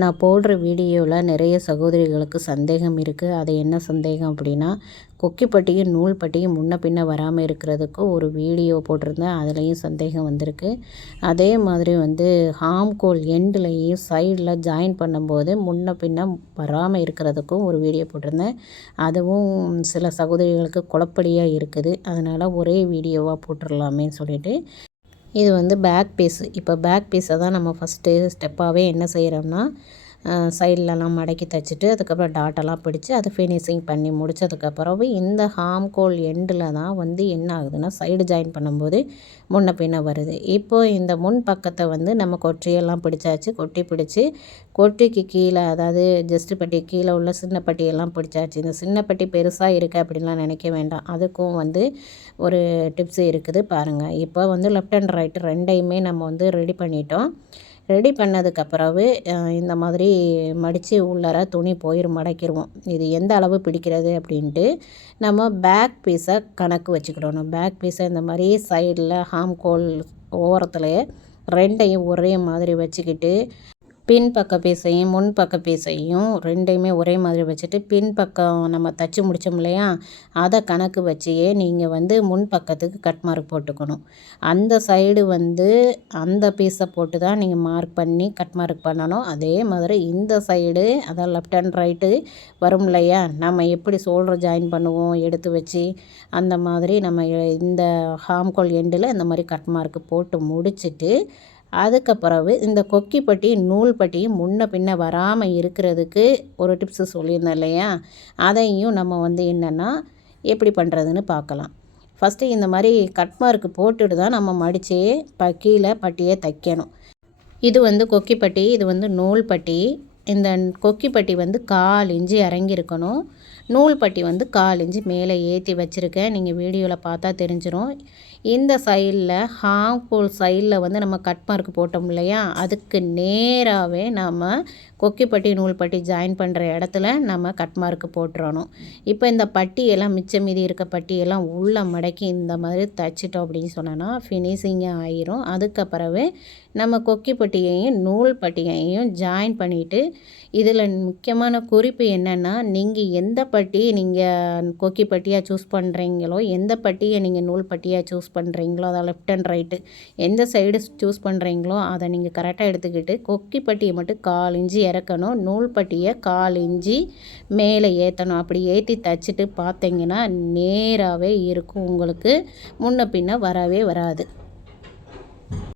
நான் போடுற வீடியோவில் நிறைய சகோதரிகளுக்கு சந்தேகம் இருக்குது. அது என்ன சந்தேகம் அப்படின்னா, கொக்கி பட்டியும் நூல் பட்டியும் முன்ன பின்ன வராமல் இருக்கிறதுக்கு ஒரு வீடியோ போட்டிருந்தேன். அதுலேயும் சந்தேகம் வந்திருக்கு. அதே மாதிரி ஹாம்கோல் எண்ட்லேயும் சைடில் ஜாயின் பண்ணும்போது முன்ன பின்ன வராமல் இருக்கிறதுக்கும் ஒரு வீடியோ போட்டிருந்தேன். அதுவும் சில சகோதரிகளுக்கு குழப்படியாக இருக்குது. அதனால் ஒரே வீடியோவாக போட்டுடலாமேன்னு சொல்லிட்டு இது பேக் பீஸு. இப்போ பேக் பீஸை தான் நம்ம ஃபஸ்ட்டு ஸ்டெப்பாகவே என்ன செய்கிறோம்னா, சைட்லலாம் மடக்கி தைச்சிட்டு அதுக்கப்புறம் டாட்டெல்லாம் பிடிச்சி அதை ஃபினிஷிங் பண்ணி முடித்ததுக்கப்புறம் இந்த ஹாம்கோல் எண்டில் தான் என்ன ஆகுதுன்னா, சைடு ஜாயின் பண்ணும்போது முன்ன பின்ன வருது. இப்போது இந்த முன் பக்கத்தை நம்ம கொட்டியெல்லாம் பிடிச்சாச்சு. கொட்டி பிடிச்சி கொட்டிக்கு கீழே, அதாவது ஜஸ்ட்டு பட்டி கீழே உள்ள சின்ன பட்டியெல்லாம் பிடிச்சாச்சு. இந்த சின்ன பட்டி பெருசாக இருக்குது அப்படின்லாம் நினைக்க வேண்டாம். அதுக்கும் ஒரு டிப்ஸு இருக்குது பாருங்கள். இப்போ லெஃப்ட் அண்ட் ரைட்டு ரெண்டையுமே நம்ம ரெடி பண்ணிட்டோம். ரெடி பண்ணதுக்கப்புறவு இந்த மாதிரி மடித்து உள்ளார துணி மடக்கிடுவோம். இது எந்த அளவு பிடிக்கிறது அப்படின்ட்டு நம்ம பேக் பீஸை கணக்கு வச்சுக்கிடணும். பேக் பீஸை இந்த மாதிரி சைடில் ஹாம்கோல் ஓரத்துலேயே ரெண்டையும் ஒரே மாதிரி வச்சுக்கிட்டு பின் பக்க பீஸையும் முன் பக்க பீஸையும் ரெண்டையுமே ஒரே மாதிரி வச்சுட்டு பின் பக்கம் நம்ம தச்சு முடித்தோம் இல்லையா, அதை கணக்கு வச்சியே நீங்கள் முன் பக்கத்துக்கு கட் மார்க் போட்டுக்கணும். அந்த சைடு அந்த பீஸை போட்டு தான் நீங்கள் மார்க் பண்ணி கட் மார்க் பண்ணணும். அதே மாதிரி இந்த சைடு, அதாவது லெஃப்ட் அண்ட் ரைட்டு வரும் இல்லையா, நம்ம எப்படி ஷோல்டர் ஜாயின் பண்ணுவோம் எடுத்து வச்சு, அந்த மாதிரி நம்ம இந்த ஹாம்கோல் எண்டில் இந்த மாதிரி கட் மார்க் போட்டு முடிச்சுட்டு அதுக்கப்புறவு இந்த கொக்கி பட்டி நூல் பட்டியும் முன்ன பின்ன வராமல் இருக்கிறதுக்கு ஒரு டிப்ஸு சொல்லியிருந்தேன் இல்லையா, அதையும் நம்ம என்னென்னா எப்படி பண்ணுறதுன்னு பார்க்கலாம். ஃபஸ்ட்டு இந்த மாதிரி கட் மார்க் போட்டுட்டு தான் நம்ம மடித்தே கீழே பட்டியை தைக்கணும். இது கொக்கி பட்டி, இது நூல் பட்டி. இந்த கொக்கி பட்டி 1/4 இன்ச்சு இறங்கியிருக்கணும். நூல் பட்டி 1/4 இன்ச்சு மேலே ஏற்றி வச்சுருக்கேன். நீங்கள் வீடியோவில் பார்த்தா தெரிஞ்சிடும். இந்த சைடில் ஹாம்கோல் சைடில் நம்ம கட் மார்க் போட்டோம் இல்லையா, அதுக்கு நேராகவே நம்ம கொக்கிப்பட்டி நூல் பட்டி ஜாயின் பண்ணுற இடத்துல நம்ம கட் மார்க் போட்டுறணும். இப்போ இந்த பட்டியெல்லாம் மிச்சம் மீதி இருக்க பட்டியெல்லாம் உள்ளே மடக்கி இந்த மாதிரி தைச்சிட்டோம் அப்படின்னு சொன்னோன்னா ஃபினிஷிங்காக ஆயிரும். அதுக்கப்புறவே நம்ம கொக்கி பட்டியையும் நூல் பட்டியையும் ஜாயின் பண்ணிவிட்டு, இதில் முக்கியமான குறிப்பு என்னென்னா, நீங்கள் எந்த பட்டி நீங்கள் கொக்கி பட்டியாக சூஸ் பண்ணுறீங்களோ, எந்த பட்டியை நீங்கள் நூல் பட்டியாக சூஸ் பண்ணுறீங்களோ, அதை லெஃப்ட் அண்ட் ரைட்டு எந்த சைடு சூஸ் பண்ணுறீங்களோ அதை நீங்கள் கரெக்டாக எடுத்துக்கிட்டு கொக்கி பட்டியை மட்டும் 1/4 இன்ச்சு இறக்கணும். நூல் பட்டியை 1/4 இன்ச்சு மேலே ஏற்றணும். அப்படி ஏற்றி தைச்சிட்டு பார்த்தீங்கன்னா நேராகவே இருக்கும். உங்களுக்கு முன்ன பின்ன வரவே வராது.